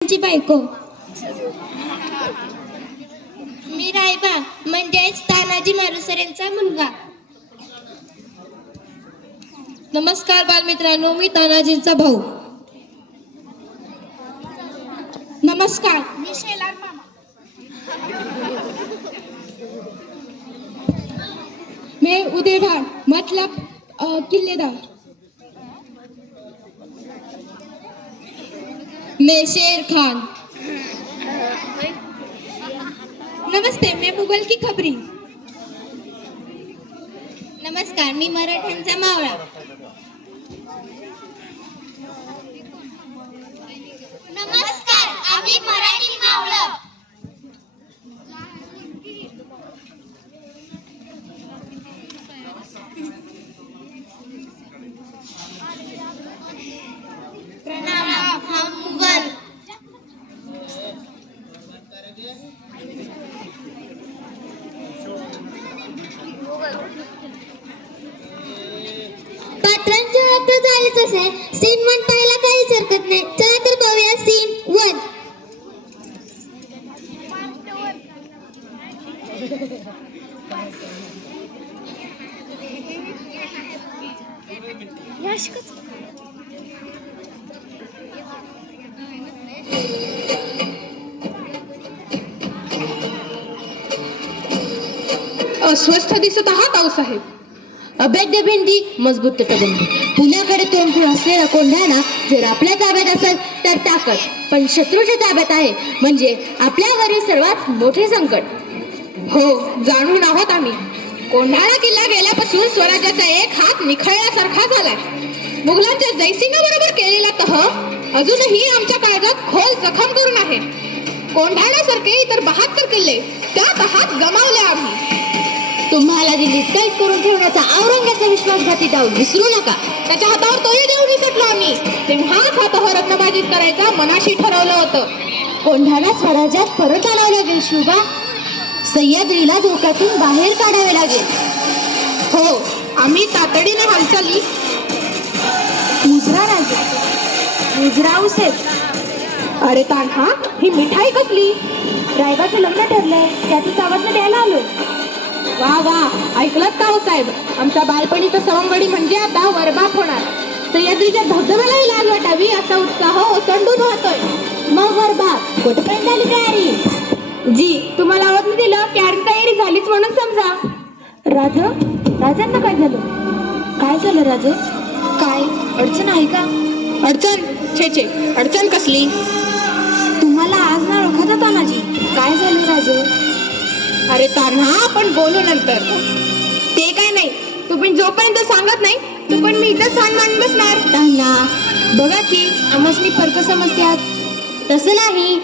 बायको. मी रायबा म्हणजेच तानाजी मालुसर यांचा मुलगा. नमस्कार बालमित्रांनो मी तानाजींचा भाऊ. नमस्कार. मी शेलार मामा. मैं उदयभान मतलब किल्लेदार. मैं शेर खान। नमस्ते मैं मुघल की खबरी। नमस्कार मी मराठ्यांचा मावळा। नमस्कार आम्ही मराठी मावळं प्रणाम हम मुघल पात्रांची ओळख तर असेल सीन वन पाहायला काहीच हरकत नाही. चला तर पाहूया सीन वन. अस्वस्थ दिसत आहात आऊसाहेब. अभेद्य भेंडी मजबूत तटबंदी. पुण्याकडे तोंड फिरून असलेला कोंढाणा जर आपल्या ताब्यात असेल तर ताकद पण शत्रूच्या ताब्यात आहे म्हणजे आपल्यावरील सर्वात मोठे संकट. हो जाणून आहोत आम्ही. कोंढाणा किल्ला गेल्यापासून स्वराज्याचा एक हात निखळल्यासारखा झालाय. मुघलांच्या जयसिंगाबरोबर केलेला तह अजूनही आमच्या काळजात खोल जखम करून आहे. कोंढाण्यासारखे इतर बहात्तर किल्ले त्या तहात गमावले आम्ही. तुम्हाला दिल्लीत कैद करून ठेवण्याचा औरंगाचा विश्वासघाती डाव विसरू नका. त्याच्या हातावर तोही देऊन विसरलो आम्ही. तेव्हाच हा तह रत्नबाजीत करायचा मनाशी ठरवलं होतं. कोंढाला स्वराज्यात परत आणावं लागेल शुभा. सह्याद्रीला धोक्यातून बाहेर काढावे लागेल. हो आम्ही तातडीने हालचाली. मुजरा राजा. मुजरा उसेल अरे तान्हा ही मिठाई कसली? रायबाचं लग्न ठरलंय त्याचं सावधनं द्यायला आलोय. वा वा ऐकलत का हो साहेब? आमच्या बालपणीचा सवंगडी म्हणजे आता वरबाप होणार सह्याद्रीच्या धबधब्यालाही लाज वाटावी असा उत्साह ओसंडून वाहतोय. मग वर बाप कुठपर्यंत आली तयारी? जी तुम्हाला आवडलं दिलं? की तयारी झालीच म्हणून समजा. राज राजांना काय झालं? काय झालं राज? काय? अडचण आहे का? अडचण? छे छे. अडचण कसली? तुम्हाला आज ना ओळखत होता नाजी. काय झालं राज? अरे तान्हा आपण बोलू नंतर. ते काय नाही. तुम्ही जोपर्यंत सांगत नाही तू पण मी इथं सांग मान बसणार. तान्हा बघा की आम्हासनी फरक समजत्यात. तसं नाही.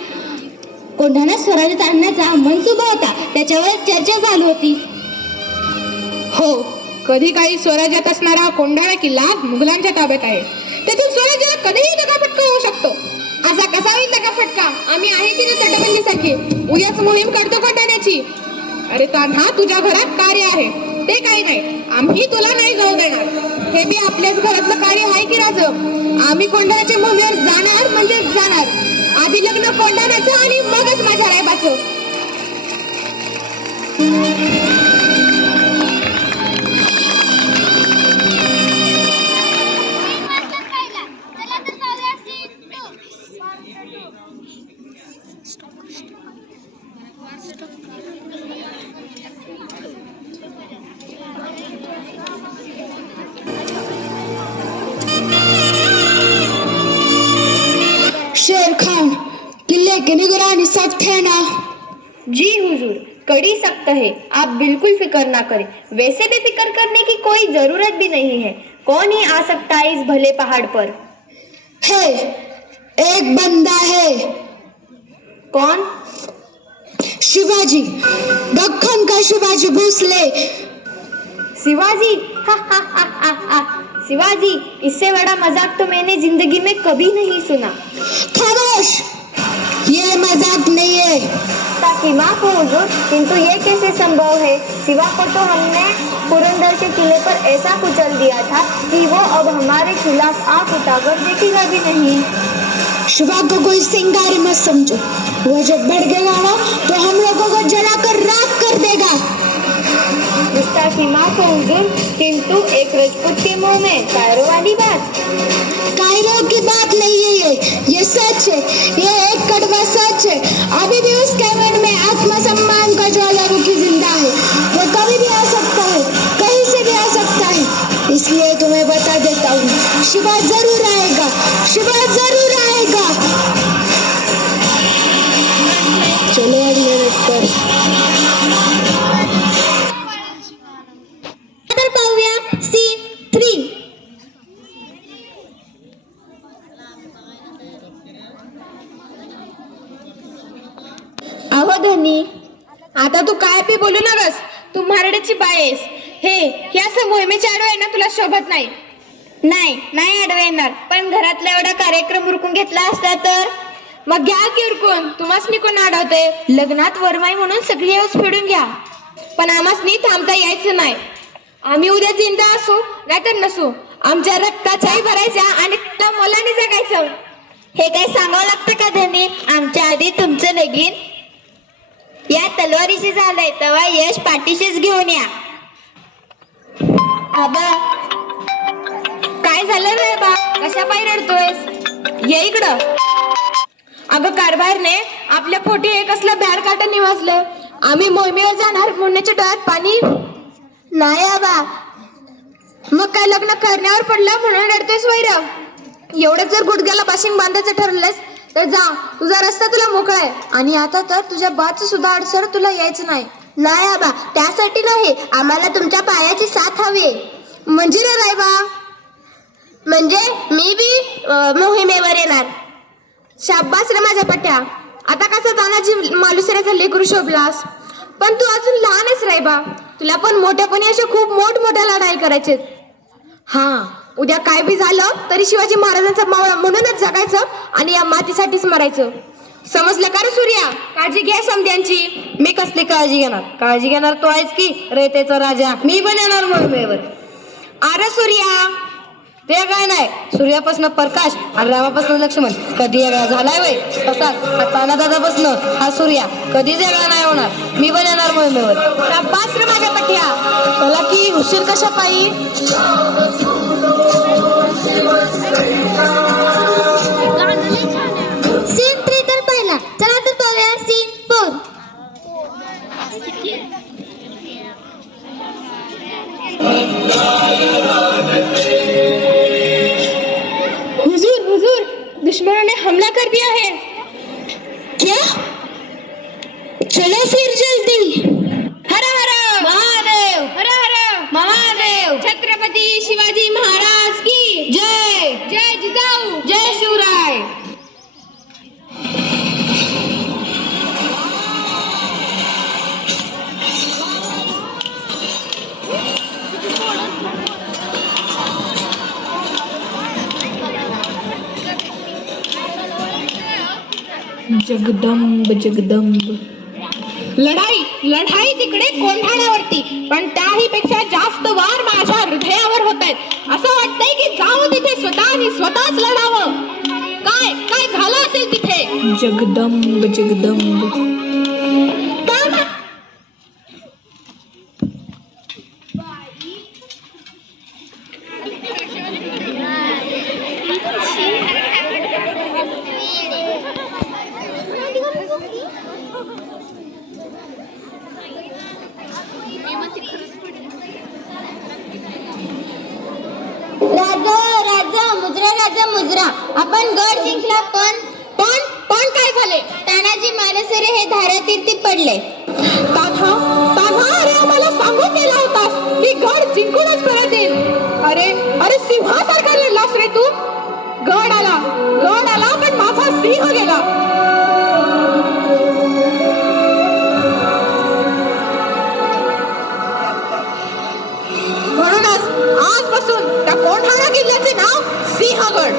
कोंढाणा स्वराज्यात आणण्याचा मनसुबा होता. त्याच्यावर चर्चा चालू होती. हो कधी काही स्वराज्यात असणारा कोंढाणा किल्ला मुघलांच्या ताब्यात आहे. त्यातून स्वराज्याला कधीही दगाफटका होऊ शकतो. असा कसा होईल दगाफटका. आम्ही आहे की ना तटबंदीसाठी उद्याच मोहीम काढतो कोंढाण्याची. अरे तान्हा तुझ्या घरात कार्य आहे. ते काही नाही. आम्ही तुला नाही जाऊ देणार. हे बी आपल्याच घरातलं कार्य आहे की राज? आम्ही कोंढाण्याच्या मुलीवर जाणार म्हणजे जाणार. आधी लग्न कोंढाण्याचं आणि मगच माझ्या रायबाचं. शेर खान किले के निगरानी सख्त है ना जी हुजूर कड़ी सख्त है। आप बिल्कुल फ़िक्र ना करें। वैसे भी फ़िक्र करने की कोई ज़रूरत भी नहीं है। कौन ही आ सकता है इस भले पहाड़ पर? है एक बंदा है। कौन? शिवाजी दक्खन का शिवाजी भोसले। शिवाजी? हा हा हा हा हा। शिवाजी इससे बड़ा मज़ाक तो मैंने ज़िंदगी में कभी नहीं सुना। खामोश ये मज़ाक नहीं है। ताकि माफ़ हो हुजूर किंतु ये कैसे संभव है? शिवा को तो हमने पुरंदर के किले पर ऐसा कुचल दिया था कि वो अब हमारे खिलाफ आँख उठाकर देखेगा भी नहीं। शिवा को कोई सिंगारी मत समझो। वो जब भड़केगा ना तो हम लोगों को जलाकर राख कर देगा। मुस्ताफी माफ़ हो हुजूर किंतु एक रजपूत के मुँह में कायरो वाली बात। तू बायस. हे हे असं मोहिमेच्या आडवं येणं तुला शोभत नाही. नाही नाही आडवे येणार. पण घरातला एवढा कार्यक्रम उरकून घेतला असता तर? मग घ्या की उरकून. तुम्हाच कोण आडवते? लग्नात वरमाई म्हणून सगळी हौस फेडून घ्या. पण आम्हासनी थांबता यायचं नाही. आम्ही उद्या जिंदा असू नाहीतर नसू. आमच्या रक्ताच्याही भरायच्या आणि त्या मुलांनी जगायचं. हे काही सांगावं लागतं का धनी? आमच्या आधी तुमचं लगीन या तलवारीशी झालंय तेव्हा यश पाठीशीच घेऊन या. आबा काय झालं रे बा कशा पायी रडतोयस ये इकडं. अगं कारभारने आपल्या पोटी एक असलं बॅर काटन निवासलं आम्ही मोहिमेवर जाणार मुन्याच्या डोळ्यात पाणी? नाही आबा. मग काय लग्न करण्यावर पडलं म्हणून रडतोयस वैर? एवढंच जर गुडघ्याला बाशिंग बांधायचं ठरलंस तर जा. तुझा रस्ता तुला मोकळा आहे. आणि आता तर तुझ्या बाच सुद्धा अडसर तुला यायचं नाही. नाही आबा. त्यासाठी नाही. आम्हाला तुमच्या पायाची साथ हवी. म्हणजे ना रायबा? म्हणजे मी बी अं, मोहिमेवर येणार. शाब्बास रे माझ्या पट्ट्या आता कसं तानाजी मालुसऱ्याचा लेकरू शोभलास? पण तू अजून लहानच रायबा. तुला पण मोठ्यापणी अशा खूप मोठमोठ्या लढाई करायचे हा. उद्या काय बी झालं तरी शिवाजी महाराजांचा मावळा म्हणूनच जगायचं आणि या मातीसाठीच मरायचं. समजलं का रे सूर्या? काळजी घ्या समध्यांची मी कसली काळजी घेणार? काळजी घेणार तो आहेच की रेतेचा राजा. मी पण येणार मोहिमेवर. अरे सूर्या! ते काय नाही. सूर्यापासून प्रकाश आणि रामापासून लक्ष्मण. कधी वेगळा झालाय वय? तसाच. हा तानादादापासून हा सूर्या. कधीच वेगळा नाही होणार. मी पण येणार मोहिमेवर शाब्बास रे माझ्या पट्ट्या चला की उशीर कशा पायी? दिया है। क्या? चलो फिर जल्दी। हर हर। महादेव। हर हर। महादेव। छत्रपती शिवाजी महाराज। जगदंब जगदंब. लढाई लढाई तिकडे कोंढाण्यावरती पण त्याही पेक्षा जास्त वार माझ्या हृदयावर होत आहेत असं वाटतंय की जाऊ तिथे स्वतः स्वतःच लढावं. काय काय झालं असेल तिथे? जगदंब जगदंब. मुजरा राजा मुजरा. आपण गड जिंकला पण पण पण काय झाले? तानाजी मानसरे हे धारातीर्थी पडले. तान्हा तान्हा अरे आम्हाला सांगून गेला होतास. की गड जिंकूनच परत येईल अरे अरे सिंहासारखा लढलास रे तू. गड आला. गड आला पण माझा सिंह गेला. म्हणूनच आजपासून त्या कोंढाणा किल्ल्याचे শ্রীনগর